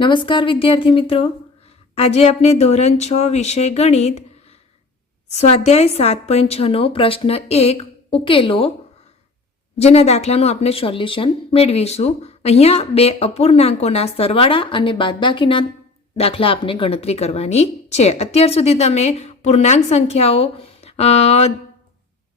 નમસ્કાર વિદ્યાર્થી મિત્રો, આજે આપણે ધોરણ 6 વિષય ગણિત સ્વાધ્યાય 7.6નો પ્રશ્ન 1 ઉકેલો જેના દાખલાનું આપણે સોલ્યુશન મેળવીશું। અહીંયા બે અપૂર્ણાંકોના સરવાળા અને બાદબાકીના દાખલા આપણે ગણતરી કરવાની છે। અત્યાર સુધી તમે પૂર્ણાંક સંખ્યાઓ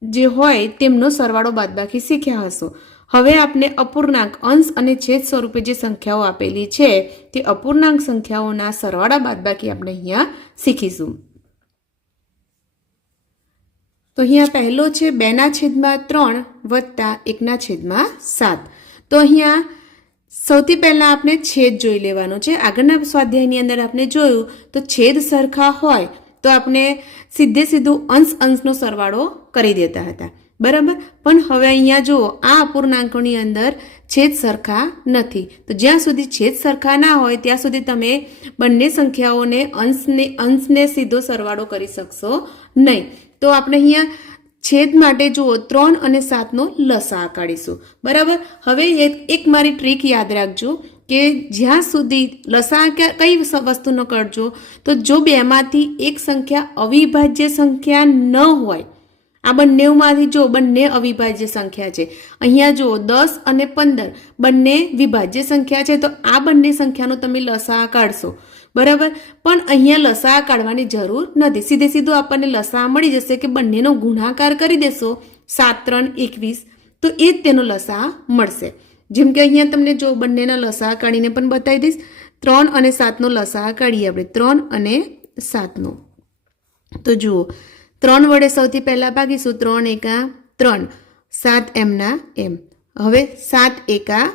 જે હોય તેમનો સરવાળો બાદબાકી શીખ્યા હશો। હવે આપણે અપૂર્ણાંક અંશ અને છેદ સ્વરૂપે જે સંખ્યાઓ આપેલી છે તે અપૂર્ણાંક સંખ્યાઓના સરવાળા બાદબાકી આપણે અહીંયા શીખીશું। તો અહીંયા પહેલો છે 2/3 વત્તા 1/7। તો અહીંયા સૌથી પહેલા આપણે છેદ જોઈ લેવાનો છે। આગળના સ્વાધ્યાયની અંદર આપણે જોયું તો છેદ સરખા હોય તો આપણે સીધું અંશનો સરવાળો કરી દેતા હતા, બરાબર। પણ હવે અહીંયા જુઓ, આ અપૂર્ણાંકોની અંદર છેદ સરખા નથી, તો જ્યાં સુધી છેદ સરખા ના હોય ત્યાં સુધી તમે બંને સંખ્યાઓને અંશને સીધો સરવાળો કરી શકશો નહીં। તો આપણે અહીંયા છેદ માટે જુઓ 3 અને 7નો લસા કાઢીશું, બરાબર। હવે એક મારી ટ્રીક યાદ રાખજો કે જ્યાં સુધી લસા કઈ વસ્તુનો કરજો, તો જો બેમાંથી એક સંખ્યા અવિભાજ્ય સંખ્યા ન હોય, આ બંનેમાંથી જો બંને અવિભાજ્ય સંખ્યા છે, અહીંયા જુઓ 10 અને 15 બંને વિભાજ્ય સંખ્યા છે, તો આ બંને સંખ્યાનો તમે લસા કાઢશો, બરાબર। પણ અહીંયા લસા કાઢવાની જરૂર નથી, સીધું આપણને લસા મળી જશે કે બંનેનો ગુણાકાર કરી દેશો 7 3 21, તો એ જ તેનો લસા મળશે। જેમ કે અહીંયા તમને જો બંનેના લસા કાઢીને પણ બતાવી દઈશ। 3 અને 7નો લસા કાઢીએ આપણે, 3 અને 7નો। તો જુઓ 3 વડે સૌથી પહેલાં ભાગીશું, 3 એકા 3, 7 એમના એમ। હવે 7 એકા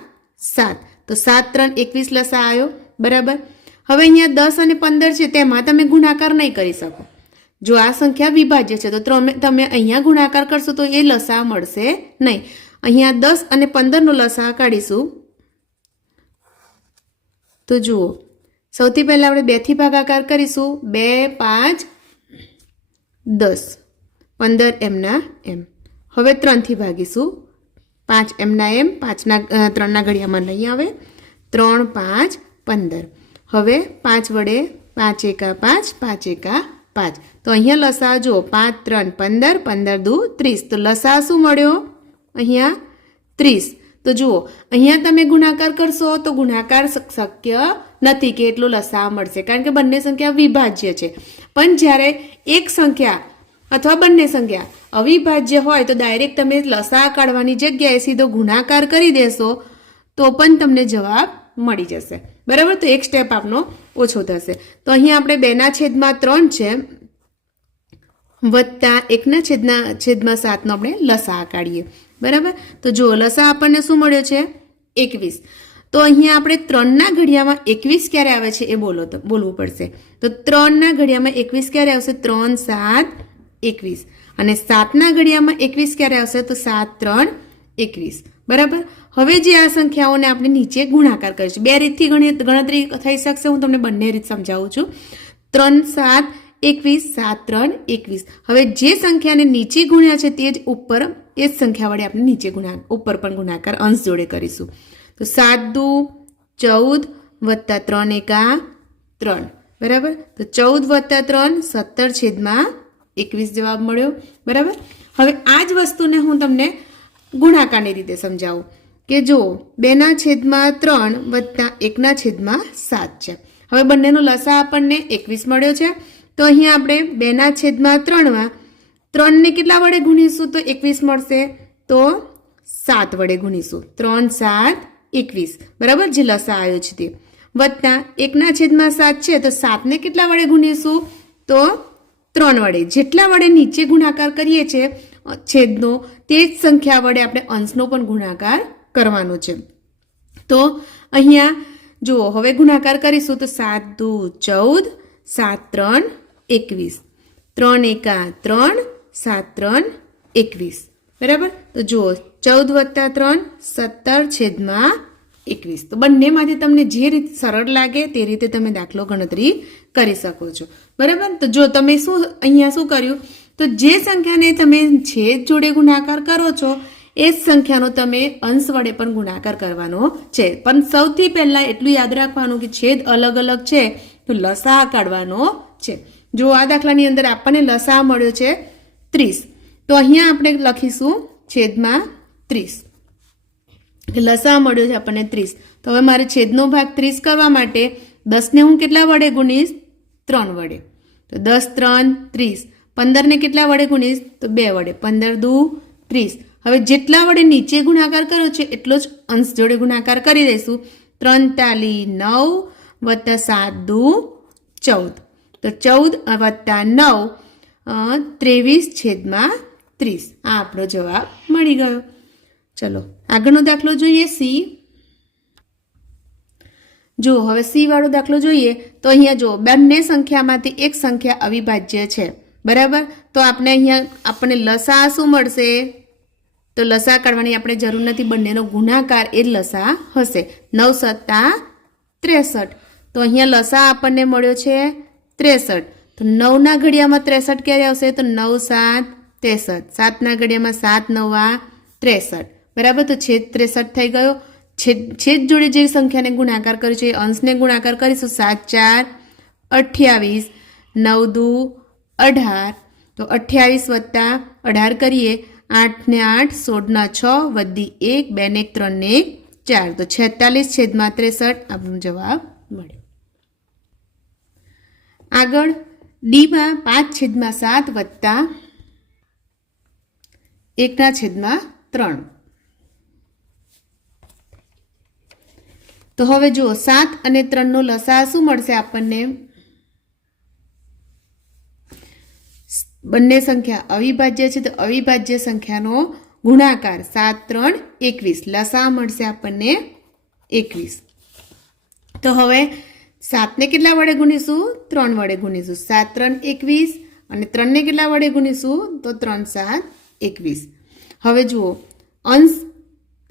7, તો 7 3 21 લસા આવ્યો, બરાબર। હવે અહીંયા 10 અને 15 છે, તેમાં તમે ગુણાકાર નહીં કરી શકો। જો આ સંખ્યા વિભાજ્ય છે તો તમે અહીંયા ગુણાકાર કરશો તો એ લસા મળશે નહીં। અહીંયા 10 અને 15નો લસા કાઢીશું। તો જુઓ, સૌથી પહેલાં આપણે 2 થી ભાગાકાર કરીશું, 2 5 10, 15 એમના એમ। હવે 3 થી ભાગીશું, 5 એમના એમ, 3ના ઘડિયામાં નહીં આવે, 3 5 15। હવે 5 વડે 5 એકા 5, 5 એકા 5, તો અહીંયા લસા જુઓ 5 3 15, 15 દુ 30, તો લસા શું મળ્યો અહીંયા 30। તો જુઓ અહીંયા તમે ગુણાકાર કરશો તો ગુણાકાર શક્ય નથી કે એટલો લસા મળશે, કારણ કે બંને સંખ્યા વિભાજ્ય છે। પણ જ્યારે એક સંખ્યા અથવા બંને સંખ્યા અવિભાજ્ય હોય તો ડાયરેક્ટ તમે લસા કાઢવાની જગ્યાએ સીધો ગુણાકાર કરી દેશો તો પણ તમને જવાબ મળી જશે, બરાબર। તો એક સ્ટેપ આપનો ઓછો થશે। તો અહીંયા આપણે 2/3 છે વત્તા 1/7નો આપણે લસા કાઢીએ, બરાબર। તો જુઓ લસા આપણને શું મળ્યો છે 21। તો અહીંયા આપણે 3ના ઘડિયામાં 21 ક્યારે આવે છે એ બોલવું પડશે। તો 3ના ઘડિયામાં 21 ક્યારે આવશે, 3 7 21, અને 7ના ઘડિયામાં 21 ક્યારે આવશે, તો 7 3 21, બરાબર। હવે જે આ સંખ્યાઓને આપણે નીચે ગુણાકાર કરીશું, બે રીતથી ગણતરી થઈ શકશે, હું તમને બંને રીત સમજાવું છું। 3 7 21, 7 3 21। હવે જે સંખ્યાને નીચે ગુણ્યા છે તે જ ઉપર, એ જ સંખ્યા વડે આપણે નીચે ઉપર પણ ગુણાકાર અંશ જોડે કરીશું। તો 7 દુ 14 વત્તા 3 એકા 3, બરાબર। તો 14 + 3 17/21 જવાબ મળ્યો, બરાબર। હવે આ જ વસ્તુને હું તમને ગુણાકારની રીતે સમજાવું કે જો 2/3 વત્તા 1/7 છે। હવે બંનેનો લસા આપણને 21 મળ્યો છે, તો અહીંયા આપણે 2/3માં 3ને કેટલા વડે ગુણીશું તો 21 મળશે, તો 7 વડે ગુણીશું, 3 7 21, બરાબર, જે લસા આવ્યો છે તે, વત્તા 1/7 છે તો 7ને કેટલા વડે ગુણીશું તો 3 વડે, જેટલા વડે નીચે ગુણાકાર કરીએ છીએ છેદનો તે જ સંખ્યા વડે આપણે અંશનો પણ ગુણાકાર કરવાનો છે। તો અહીંયા જુઓ હવે ગુણાકાર કરીશું તો 7 દુ 14, 7 3 21, 3 એકા 3, 7 3 21, બરાબર। તો જુઓ 14 + 3 17/21। તો બંનેમાંથી તમને જે રીત સરળ લાગે તે રીતે તમે દાખલો ગણતરી કરી શકો છો, બરાબર। તો જો તમે અહીંયા શું કર્યું, તો જે સંખ્યાને તમે છેદ જોડે ગુણાકાર કરો છો એ જ સંખ્યાનો તમે અંશ વડે પણ ગુણાકાર કરવાનો છે. પણ સૌથી પહેલાં એટલું યાદ રાખવાનું કે છેદ અલગ અલગ છે તો લસા કાઢવાનો છે. જો આ દાખલાની અંદર આપણને લસા મળ્યો છે 30, તો અહીંયા આપણે લખીશું છેદમાં 30. લસા મળ્યો છે આપણને 30. તો હવે મારે છેદનો ભાગ 30 કરવા માટે 10ને હું કેટલા વડે ગુણીશ? 3 વડે. તો 10 3 30. 15ને કેટલા વડે ગુણીશ? તો 2 વડે. 15 દુ 30. હવે જેટલા વડે નીચે ગુણાકાર કર્યો છે એટલો જ અંશ જોડે ગુણાકાર કરી દઈશું. 3 તાલી 9 વત્તા 7 દુ 14. તો 14 વત્તા 9 23 છેદમાં 30. આ આપણો જવાબ મળી ગયો. ચલો આગળનો દાખલો જોઈએ. સી. જો હવે સી વાળો દાખલો જોઈએ તો અહીંયા જો બંને સંખ્યામાંથી એક સંખ્યા અવિભાજ્ય છે, બરાબર. તો આપણે અહીંયા આપણને લસા શું મળશે? તો લસા કાઢવાની આપણે જરૂર નથી, બંનેનો ગુણાકાર એ લસા હશે. 9 સત્તા 63. તો અહીંયા લસા આપણને મળ્યો છે 63. તો 9ના ઘડિયામાં 63 ક્યારે આવશે? તો 9 7 63. 7ના ઘડિયામાં 7 9 63, બરાબર. તો છેદ 63 થઈ ગયો. છેદ જોડે જે સંખ્યાને ગુણાકાર કર્યો છે એ અંશને ગુણાકાર કરીશું. 7 4 28, 9 દુ 18. તો 28 વત્તા 18 કરીએ. 8 ને 8 16 ના 6 વધી 1 2 ને 1 3 ને 1 4. તો 46 છેદમાં 63 આપણો જવાબ મળ્યો. આગળ ડીમાં 5 છેદમાં 7 વત્તા 1 છેદમાં 3. તો હવે જુઓ 7 અને 3નો લસા શું મળશે આપણને? બંને સંખ્યા અવિભાજ્ય છે તો અવિભાજ્ય સંખ્યાનો ગુણાકાર. 7 3 21. લસા મળશે આપણને 21. તો હવે 7ને કેટલા વડે ગુણીશું? 3 વડે ગુણીશું. 7 3 21 અને 3ને કેટલા વડે ગુણીશું? તો 3 7 21. હવે જુઓ અંશ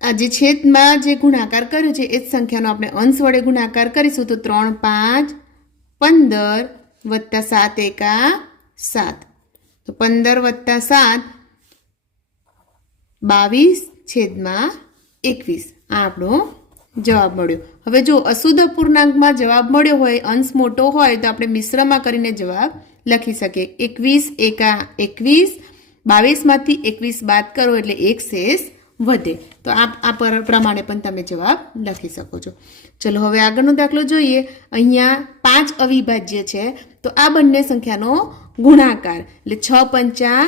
આ જે છેદમાં જે ગુણાકાર કર્યો છે એ જ સંખ્યાનો આપણે અંશ વડે ગુણાકાર કરીશું. તો 3 5 15 વત્તા 7 એકા 7. તો 15 વત્તા 7 22 છેદમાં 21. આ આપણો જવાબ મળ્યો. હવે જો અશુદ્ધ અપૂર્ણાંકમાં જવાબ મળ્યો હોય, અંશ મોટો હોય તો આપણે મિશ્રમાં કરીને જવાબ લખી શકીએ. 21 એકા 21. 22માંથી 21 બાદ કરો એટલે 1 શેષ વધે. તો આ પ્રમાણે પણ તમે જવાબ લખી શકો છો. ચલો હવે આગળનો દાખલો જોઈએ. અહીંયા 5 અવિભાજ્ય છે તો આ બંને સંખ્યાનો ગુણાકાર એટલે 6 પંચા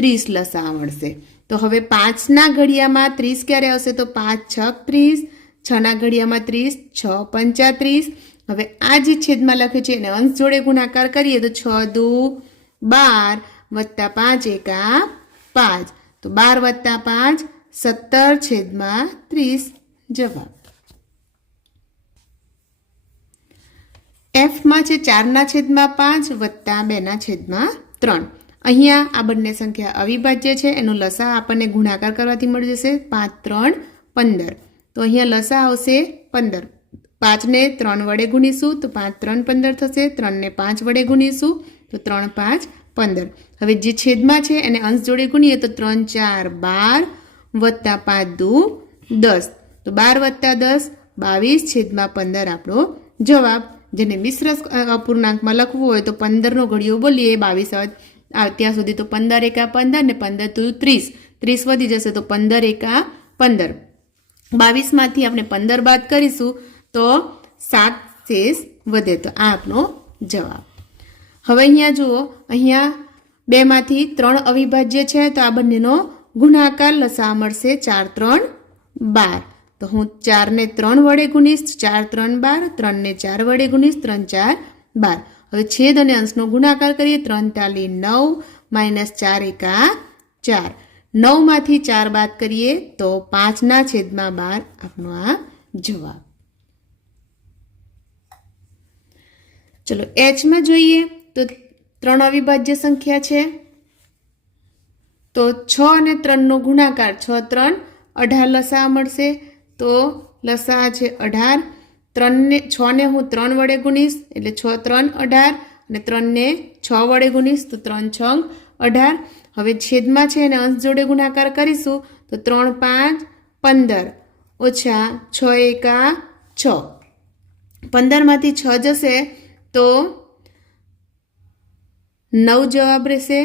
30 લસા મળશે. તો હવે 5ના ઘડિયામાં 30 ક્યારે આવશે? તો 5 6 30. 6ના ઘડિયામાં 30. 6 પંચા 30. હવે આ જે છેદમાં લખ્યું છે એને અંશ જોડે ગુણાકાર કરીએ તો 6 દુ 12 વત્તા 5 એકા 5. તો 12 વત્તા 5 17 છેદમાં 30 જવાબ. એફમાં છે 4ના છેદમાં 5 વત્તા 2ના છેદમાં 3. અહીંયા આ બંને સંખ્યા અવિભાજ્ય છે, એનો લસા આપણને ગુણાકાર કરવાથી મળી જશે. 5 3 15. તો અહીંયા લસા આવશે 15. 5ને 3 વડે ગુણીશું તો 5 3 15 થશે. 3ને 5 વડે ગુણીશું તો 3 5 15. હવે જે છેદમાં છે એને અંશ જોડે ગુણીએ તો 3 4 12 વત્તા 5 દુ 10. તો 12 વત્તા 10 22 છેદમાં 15 આપણો જવાબ. જેને મિશ્ર અપૂર્ણાંકમાં લખવું હોય તો 15નો ઘડિયો બોલીએ 22 ત્યાં સુધી. તો 15 એકા 15 ને 15 તો 30. 30 વધી જશે તો 15 એકા 15. 22માંથી આપણે 15 બાદ કરીશું તો 7 શેષ વધે. તો આ આપણો જવાબ. હવે અહીંયા જુઓ, અહીંયા 2માંથી 3 અવિભાજ્ય છે તો આ બંનેનો ગુણાકાર લસા મળશે. 4 3 12. તો હું 4ને 3 વડે ગુણીશ. 4 3 12. 3ને 4 વડે ગુણીશ. 3 4 12. હવે છેદ અને અંશનો ગુણાકાર કરીએ. 3 તાલી 9 -4 એકા 4. 9માંથી 4 બાદ કરીએ તો 5ના છેદમાં 12 આપણો આ જવાબ. ચલો એચમાં જોઈએ તો 3 અવિભાજ્ય સંખ્યા છે તો 6 અને 3નો ગુણાકાર. 6 3 18 લસા મળશે. તો લસા છે 18. 6ને હું 3 વડે ગુણીશ એટલે 6 3 18 અને 3ને 6 વડે ગુણીશ તો 3 6 18. હવે છેદમાં છે એને અંશ જોડે ગુણાકાર કરીશું તો તો 3 5 15 ઓછા 6 એકા 6. 15માંથી 6 જશે તો 9 જવાબ રહેશે.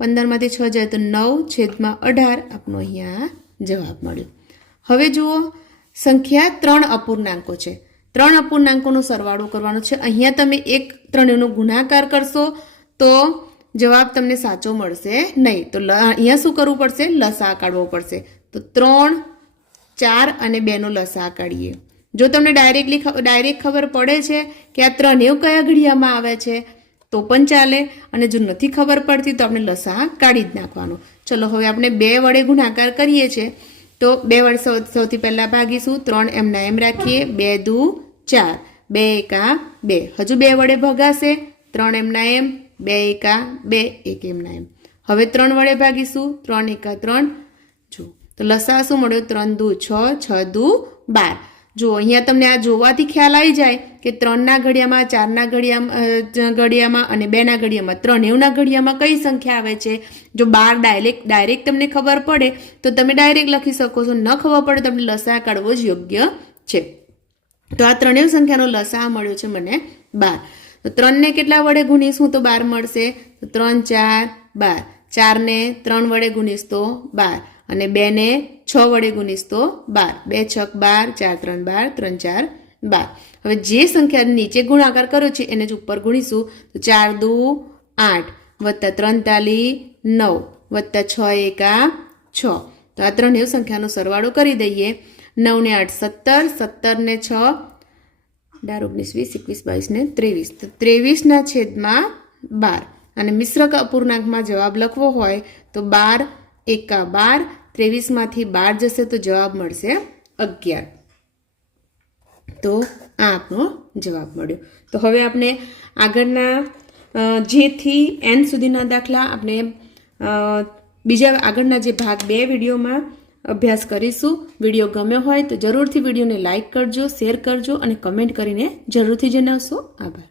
15માંથી 6 જાય તો 9/18 આપણો અહીંયા જવાબ મળ્યો. હવે જુઓ, સંખ્યા 3 અપૂર્ણાંકો છે. 3 અપૂર્ણાંકોનો સરવાળો કરવાનો છે. અહીંયા તમે એક ત્રણેયનો ગુણાકાર કરશો તો જવાબ તમને સાચો મળશે નહીં. તો અહીંયા શું કરવું પડશે? લસા કાઢવો પડશે. તો 3 4 અને 2નો લસા કાઢીએ. જો તમને ડાયરેક્ટ ખબર પડે છે કે આ ત્રણેય કયા ઘડિયામાં આવે છે તો પણ ચાલે, અને જો નથી ખબર પડતી તો આપણે લસા કાઢી જ નાખવાનો. ચલો હવે આપણે 2 વડે ગુણાકાર કરીએ છીએ તો 2 વડે સૌથી પહેલાં ભાગીશું. 3 એમના એમ રાખીએ. 2 દુ 4, 2 એકા 2. હજુ 2 વડે ભગાશે. 3 એમના એમ, 2 એકા 2, 1 એમના એમ. હવે 3 વડે ભાગીશું. 3 એકા 3. જો તો લસા શું મળ્યો? 3 દુ 6, 6 દુ 12. જો અહીંયા તમને આ જોવાથી ખ્યાલ આવી જાય કે 3ના ઘડિયામાં, 4ના ઘડિયામાં અને 2ના ઘડિયામાં, ત્રણેયના ઘડિયામાં કઈ સંખ્યા આવે છે. જો 12 ડાયરેક્ટ તમને ખબર પડે તો તમે ડાયરેક્ટ લખી શકો છો. ન ખબર પડે તમને લસા કાઢવો જ યોગ્ય છે. તો આ ત્રણેય સંખ્યાનો લસા મળ્યો છે મને 12. તો 3ને કેટલા વડે ગુણીશું તો 12 મળશે? તો 3 4 12. 4ને 3 વડે ગુણીશ તો 12 અને 2ને 6 વડે ગુણીશ તો 12. 2 6 12, 4 3 12, 3 4 12. હવે જે સંખ્યા નીચે ગુણાકાર કર્યો છે એને જ ઉપર ગુણીશું. તો 4 દુ 8 વત્તા 3 તાલી 9 વત્તા 6 એકા 6. તો આ ત્રણેય સંખ્યાનો સરવાળો કરી દઈએ. 9 ને 8 17, 17 ને 6 18 20 21 22 ને 23. તો 23/12. અને મિશ્રક અપૂર્ણાંકમાં જવાબ લખવો હોય તો 12 એકા 12. 23માંથી 12 જશે તો જવાબ મળશે 11. તો આ આપણો જવાબ મળ્યો. તો હવે આપણે આગળના જેથી n સુધીના દાખલા આપણે બીજા આગળના જે ભાગ 2 વિડીયોમાં અભ્યાસ કરીશું. વિડીયો ગમ્યો હોય તો જરૂરથી વિડીયોને લાઇક કરજો, શેર કરજો અને કમેન્ટ કરીને જરૂરથી જણાવશો. આભાર.